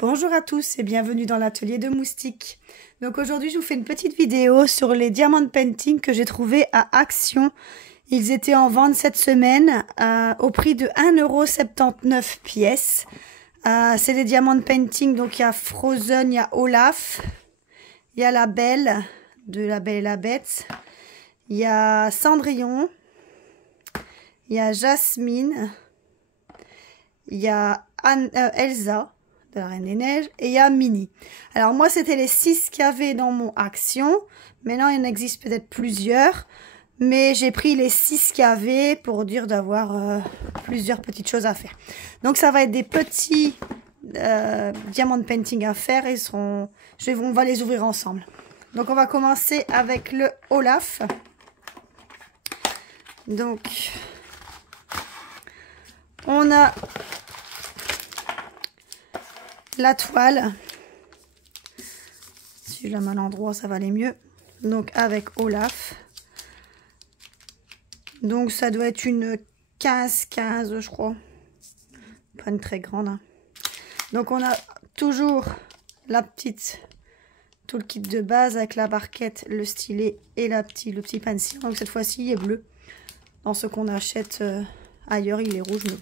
Bonjour à tous et bienvenue dans l'atelier de moustiques. Donc aujourd'hui je vous fais une petite vidéo sur les diamond painting que j'ai trouvé à Action. Ils étaient en vente cette semaine au prix de 1,79 € pièce. C'est des diamond painting, donc il y a Frozen, il y a Olaf, il y a la Belle, de La Belle et la Bête, il y a Cendrillon, il y a Jasmine, il y a Elsa de la Reine des Neiges et il y a Minnie. Alors moi c'était les 6 qu'il y avait dans mon Action. Maintenant il en existe peut-être plusieurs, mais j'ai pris les 6 qu'il y avait pour dire d'avoir plusieurs petites choses à faire. Donc ça va être des petits diamond painting à faire et on va les ouvrir ensemble. Donc on va commencer avec le Olaf. Donc on a la toile. Si je la mets à l'endroit, ça va aller mieux. Donc avec Olaf. Donc ça doit être une 15-15 je crois. Pas une très grande. Hein. Donc on a toujours la petite, tout le kit de base avec la barquette, le stylet et le petit pencil. Donc cette fois-ci il est bleu. Dans ce qu'on achète ailleurs il est rouge. Mais...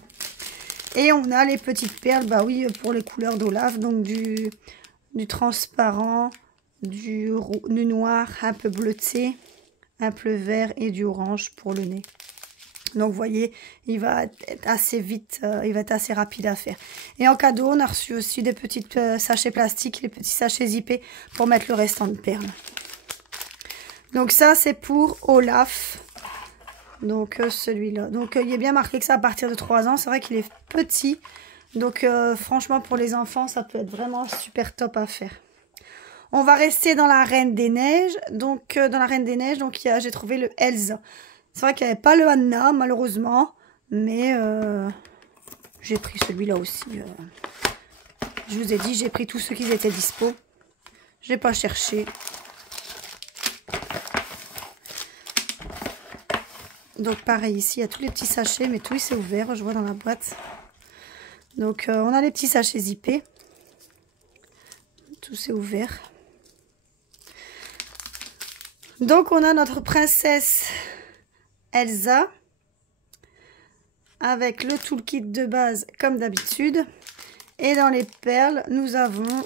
Et on a les petites perles, bah oui, pour les couleurs d'Olaf, donc du transparent, du noir, un peu bleuté, un peu vert et du orange pour le nez. Donc vous voyez, il va être assez vite, il va être assez rapide à faire. Et en cadeau, on a reçu aussi des petits sachets plastiques, les petits sachets zippés pour mettre le restant de perles. Donc ça, c'est pour Olaf. Donc celui-là. Donc il est bien marqué que ça à partir de 3 ans. C'est vrai qu'il est petit. Donc franchement pour les enfants ça peut être vraiment super top à faire. On va rester dans la Reine des Neiges. Donc dans la Reine des Neiges, donc j'ai trouvé le Elsa. C'est vrai qu'il n'y avait pas le Anna malheureusement. Mais j'ai pris celui-là aussi. Je vous ai dit, j'ai pris tous ceux qui étaient dispo. Je n'ai pas cherché. Donc pareil ici, il y a tous les petits sachets, mais tout c'est ouvert, je vois dans la boîte. Donc on a les petits sachets zippés. Tout c'est ouvert. Donc on a notre princesse Elsa. Avec le toolkit de base comme d'habitude. Et dans les perles, nous avons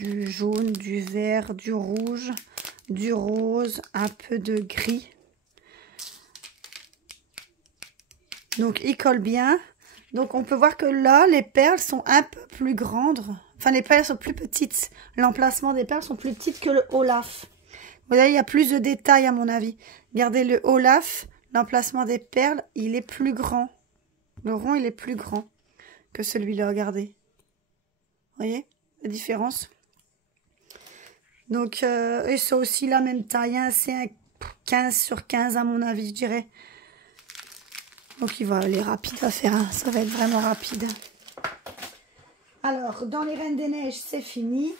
du jaune, du vert, du rouge, du rose, un peu de gris. Donc il colle bien. Donc on peut voir que là les perles sont un peu plus grandes. Enfin les perles sont plus petites. L'emplacement des perles sont plus petites que le Olaf. Vous voyez il y a plus de détails à mon avis. Regardez le Olaf. L'emplacement des perles il est plus grand. Le rond il est plus grand que celui-là. Regardez. Vous voyez la différence. Donc ils sont aussi la même taille. Hein, c'est un 15 sur 15 à mon avis je dirais. Donc il va aller rapide à faire, hein. Ça va être vraiment rapide. Alors, dans les Reines des Neiges, c'est fini.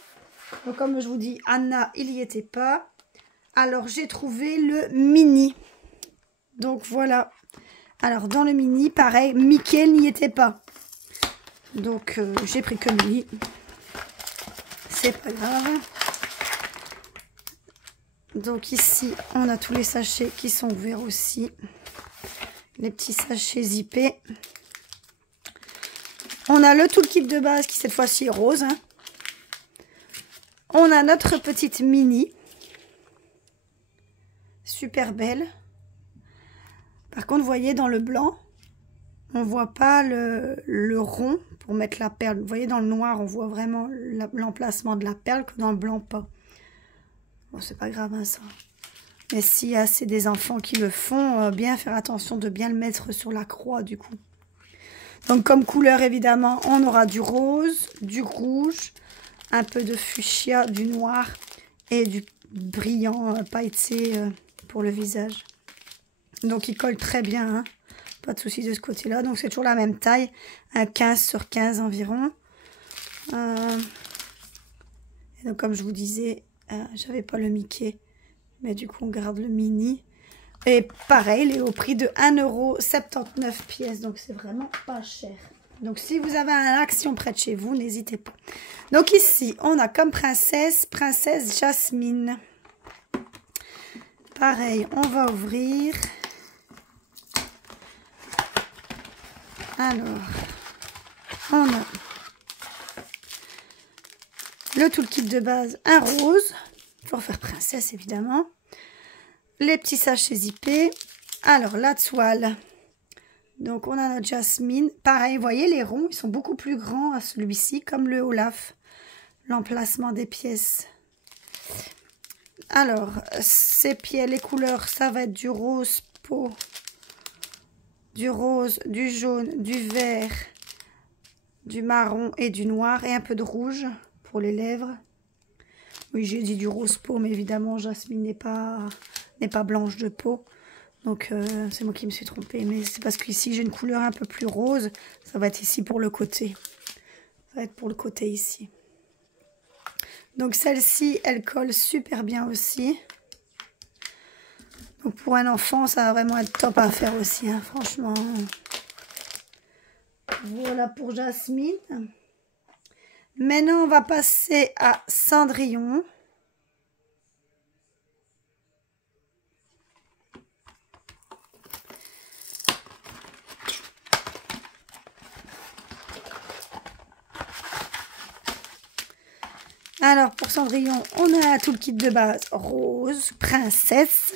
Donc comme je vous dis, Anna, il n'y était pas. Alors j'ai trouvé le mini. Donc voilà. Alors dans le mini, pareil, Mickey n'y était pas. Donc j'ai pris que mini. C'est pas grave. Donc ici, on a tous les sachets qui sont ouverts aussi. Les petits sachets zippés. On a le toolkit de base qui cette fois-ci est rose. Hein. On a notre petite mini. Super belle. Par contre, vous voyez dans le blanc, on voit pas le rond pour mettre la perle. Vous voyez dans le noir, on voit vraiment l'emplacement de la perle que dans le blanc pas. Bon, c'est pas grave hein, ça. Mais si c'est des enfants qui le font, bien faire attention de bien le mettre sur la croix du coup. Donc comme couleur évidemment, on aura du rose, du rouge, un peu de fuchsia, du noir et du brillant pailleté pour le visage. Donc il colle très bien, hein. Pas de souci de ce côté-là. Donc c'est toujours la même taille, un 15 sur 15 environ. Et donc comme je vous disais, j'avais pas le Mickey. Mais du coup, on garde le mini. Et pareil, il est au prix de 1,79 € pièce. Donc, c'est vraiment pas cher. Donc, si vous avez un Action près de chez vous, n'hésitez pas. Donc, ici, on a comme princesse Jasmine. Pareil, on va ouvrir. Alors, on a le toolkit de base, un rose. Pour faire princesse, évidemment. Les petits sachets zippés. Alors, la toile. Donc, on a notre Jasmine. Pareil, vous voyez, les ronds, ils sont beaucoup plus grands à celui-ci, comme le Olaf. L'emplacement des pièces. Alors, ces pieds, les couleurs, ça va être du rose peau, du rose, du jaune, du vert, du marron et du noir, et un peu de rouge pour les lèvres. Oui, j'ai dit du rose peau, mais évidemment, Jasmine n'est pas blanche de peau. Donc, c'est moi qui me suis trompée. Mais c'est parce qu'ici, j'ai une couleur un peu plus rose. Ça va être ici pour le côté. Ça va être pour le côté ici. Donc, celle-ci, elle colle super bien aussi. Donc, pour un enfant, ça va vraiment être top à faire aussi, hein, franchement. Voilà pour Jasmine. Maintenant, on va passer à Cendrillon. Alors, pour Cendrillon, on a tout le kit de base rose, princesse.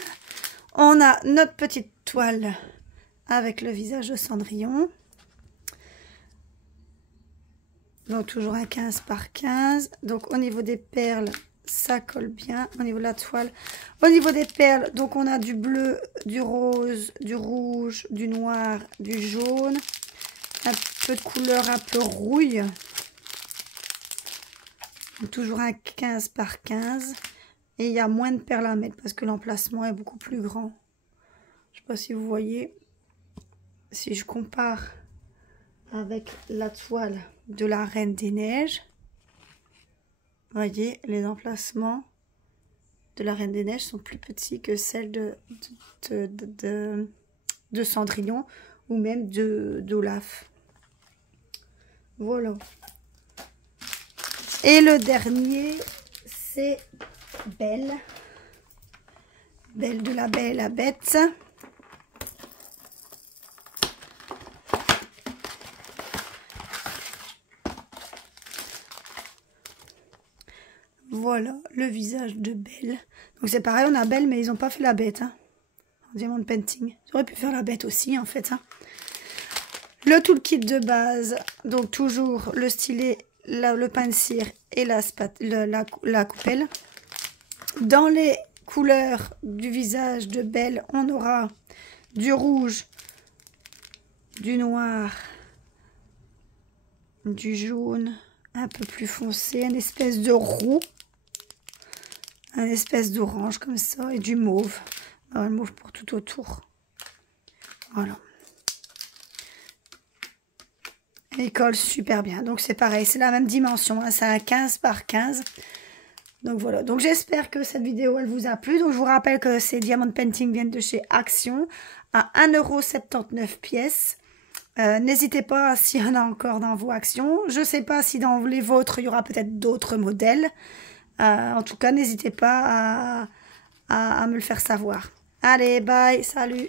On a notre petite toile avec le visage de Cendrillon. Donc, toujours un 15 par 15. Donc, au niveau des perles, ça colle bien. Au niveau de la toile. Au niveau des perles, donc, on a du bleu, du rose, du rouge, du noir, du jaune. Un peu de couleur un peu rouille. Toujours un 15 par 15. Et il y a moins de perles à mettre parce que l'emplacement est beaucoup plus grand. Je ne sais pas si vous voyez. Si je compare avec la toile de la Reine des Neiges. Vous voyez, les emplacements de la Reine des Neiges sont plus petits que celles de Cendrillon ou même d'Olaf. Voilà. Et le dernier, c'est Belle. Belle de la Belle et la Bête. Voilà le visage de Belle. Donc c'est pareil, on a Belle, mais ils n'ont pas fait la Bête. Hein, en diamond painting. Ils auraient pu faire la Bête aussi, en fait. Hein. Le toolkit de base, donc toujours le stylet, le pain de cire et la coupelle. Dans les couleurs du visage de Belle, on aura du rouge, du noir, du jaune, un peu plus foncé, une espèce de roux, un espèce d'orange comme ça, et du mauve. Un mauve pour tout autour. Voilà. Et il colle super bien. Donc c'est pareil, c'est la même dimension. Hein, c'est un 15 par 15. Donc voilà. Donc j'espère que cette vidéo elle vous a plu. Donc je vous rappelle que ces Diamond Painting viennent de chez Action à 1,79 € pièce. N'hésitez pas s'il y en a encore dans vos actions. Je ne sais pas si dans les vôtres il y aura peut-être d'autres modèles. En tout cas, n'hésitez pas à me le faire savoir. Allez, bye, salut.